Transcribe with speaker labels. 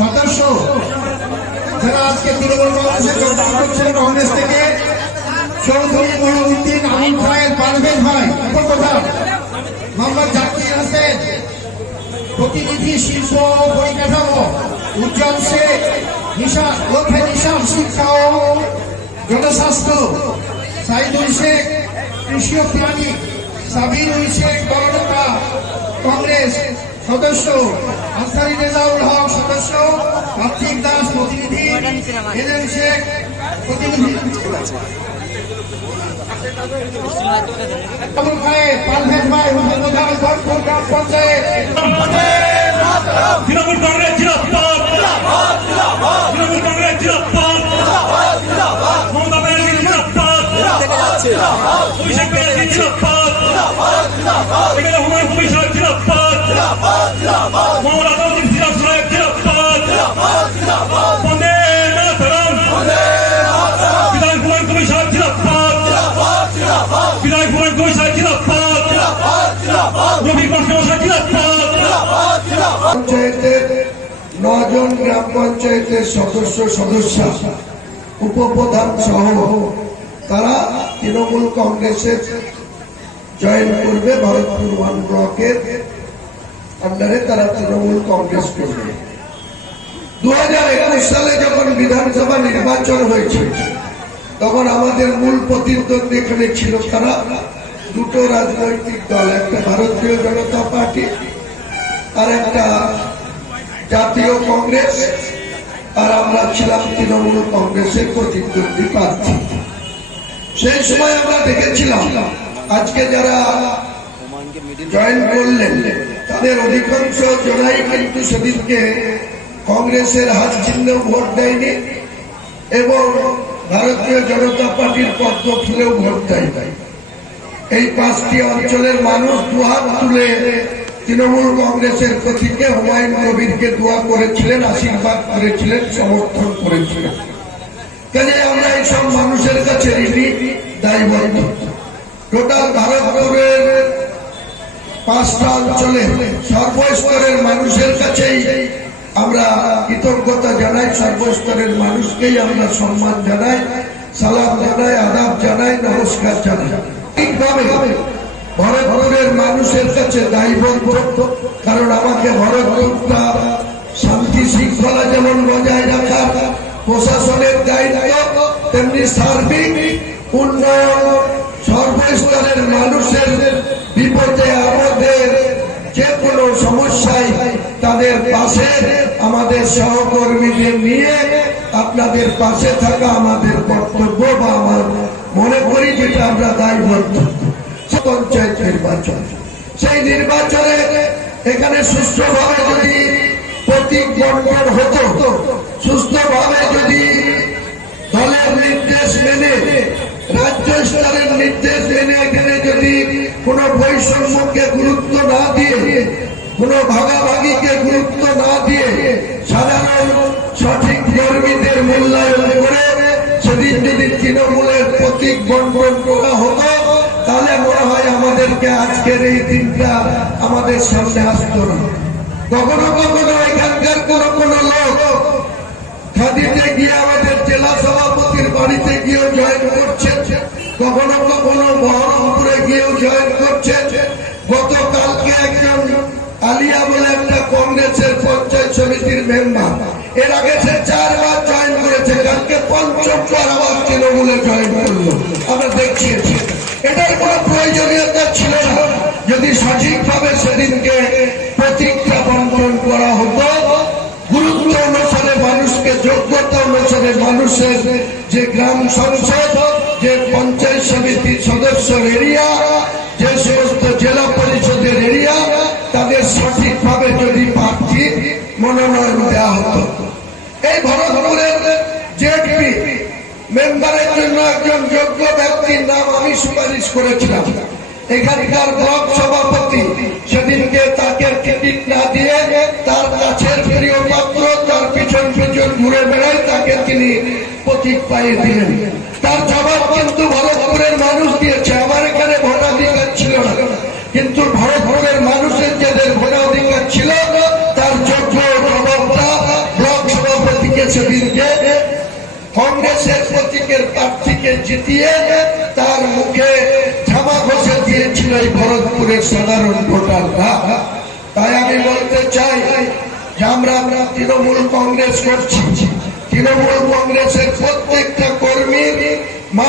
Speaker 1: সদস্য যারা আজকে তৃণমূল কংগ্রেসে যোগদান করছেন কংগ্রেস থেকে, চৌধুরী মহিউদ্দিন, আমিন খায়ের পারভেজ ভাই, উপপ্রধান। মোহাম্মদ জাকির হোসেন, প্রতিনিধি, শিল্প ও পরিকাঠামো, উজ্জ্বল শেখ, নিশা ওরফে নিশাম শিক্ষা ও জনস্বাস্থ্য, সাইদুল শেখ, কৃষি ও প্রাণী, সাবিরুল শেখ বড়নেতা কংগ্রেস সদস্য আনসারি রেজাউল হক সদস্য কার্তিক দাস প্রতিনিধি এলেন শেখ প্রতিনিধি।
Speaker 2: তৃণমূল কংগ্রেস জিরাপ্পাত তৃণমূল কংগ্রেস জিরাপ্পাত মমতা ব্যানার্জি জিরাপ্পাত
Speaker 3: পঞ্চায়েতের নজন গ্রাম পঞ্চায়েতের সদস্য সদস্য উপপ্রধান সহ তারা তৃণমূল কংগ্রেসের জয়েন করবে ভরতপুর ওয়ান ব্লকের আন্ডারে তারা তৃণমূল কংগ্রেস করবে। দু হাজার একুশ সালে যখন বিধানসভা নির্বাচন হয়েছে, তখন আমাদের মূল প্রতিদ্বন্দ্বী এখানে ছিল তারা। দুটো রাজনৈতিক দল, একটা ভারতীয় জনতা পার্টি আর একটা জাতীয় কংগ্রেস। আর আমরা ছিলাম তৃণমূল কংগ্রেসের প্রতিদ্বন্দ্বী প্রার্থী। সেই সময় আমরা দেখেছিলাম, আজকে যারা জয়েন করলেন। তাদের অধিকাংশ জনাই কিন্তু সেদিনকে কংগ্রেসের হাত চিহ্ন ভোট দেয়নি এবং ভারতীয় জনতা পার্টির পদ্ম ফুলেও ভোট দেয় এই পাঁচটি অঞ্চলের মানুষ দুহাত তুলে তৃণমূল কংগ্রেসের প্রতীকে হুমায়ুন কবিরকে দোয়া করেছিলেন আশীর্বাদ করেছিলেন সমর্থন করেছিলেন। কাজে আমরা এইসব মানুষের কাছে ঋণী দায়বদ্ধ। টোটাল ভারতপুরের পাঁচটা অঞ্চলে সর্বস্তরের মানুষের কাছেই আমরা কৃতজ্ঞতা জানাই, সর্বস্তরের মানুষকেই আমরা সম্মান জানাই, সালাম জানাই, আদাব জানাই, নমস্কার জানাই। ঠিকভাবে ভরতপুরের মানুষের কাছে দায়বদ্ধ, কারণ আমাকে ভরতপুরটা শান্তি শৃঙ্খলা যেমন বজায় রাখার প্রশাসনের দায়িত্ব, তেমনি সার্বিক উন্নয়ন সর্বস্তরের মানুষের বিপদে আমাদের যে কোনো সমস্যায় তাদের পাশে আমাদের সহকর্মীদের নিয়ে আপনাদের পাশে থাকা আমাদের কর্তব্য বা আমার মনে করি যেটা আমরা দায়বদ্ধ। পঞ্চায়েত নির্বাচন। সেই নির্বাচনে এখানে সুস্থভাবে যদি প্রতীক বন্টন হতো সুস্থভাবে যদি দলের নির্দেশ মেনে রাজ্য স্তরের নির্দেশ মেনে এখানে যদি কোনো বৈষম্যকে গুরুত্ব না দিয়ে, কোনো ভাগাভাগিকে গুরুত্ব না দিয়ে সাধারণ সঠিক কর্মীদের মূল্যায়ন করে সেদিন যদি তৃণমূলের প্রতীক বন্টন করা হতো, তাহলে মনে হয় আমাদেরকে আজকের এই দিনটা আমাদের সামনে আসতো না। কখনো কখনো এখানকার কোন লোক খাদিতে গিয়ে আমাদের জেলা সভাপতির বাড়িতে গিয়েও জয়েন করছে। কখনো কখনো বহরমপুরে গিয়েও জয়েন করছে গতকালকে একজন আলিয়া বলে একটা কংগ্রেসের পঞ্চায়েত সমিতির মেম্বার। এর আগে সে চারবার জয়েন করেছে, কালকে পঞ্চমবার আবার তৃণমূলে জয়েন করল। আমরা দেখছি। এটার কোনো প্রয়োজনীয়তা ছিল না। যদি সঠিকভাবে সেদিনকে প্রতিজ্ঞা বন্টন করা হতো, গুরুত্ব অনুসারে মানুষকে, যোগ্যতা অনুসারে মানুষের যে গ্রাম সংসদ যে পঞ্চায়েত সমিতির সদস্য এরিয়া যে সমস্ত জেলা পরিষদের এরিয়া তাদের সঠিকভাবে যদি প্রার্থী মনোনয়ন দেওয়া হতো। এই ভরতপুরের জেডপি মেম্বারের জন্য একজন যোগ্য ব্যক্তির নাম আমি সুপারিশ করেছিলাম। এখানকার ব্লক সভাপতি সেদিনকে তাকে টিকিট না দিয়ে তার কাছের প্রিয় পাত্র, তার পিছন পিছন ঘুরে বেড়ায় তাকে তিনি প্রতীক পাইয়ে দিলেন। তার জবাব কিন্তু ভরতপুরের মানুষ দিয়েছে, আমার এখানে ভোটাধিকার ছিল না। কিন্তু ভরতপুরের মানুষের যাদের ভোটাধিকার ছিল, তার যোগ্য জবাবটা ব্লক সভাপতিকে সেদিনকে কংগ্রেসের প্রতীকের প্রার্থীকে জিতিয়ে ভরতপুরের সাধারণ ভোটাররা তাই আমি বলতে চাই যে আমরা আমরা তৃণমূল কংগ্রেস করছি। তৃণমূল কংগ্রেসের প্রত্যেকটা কর্মীর মা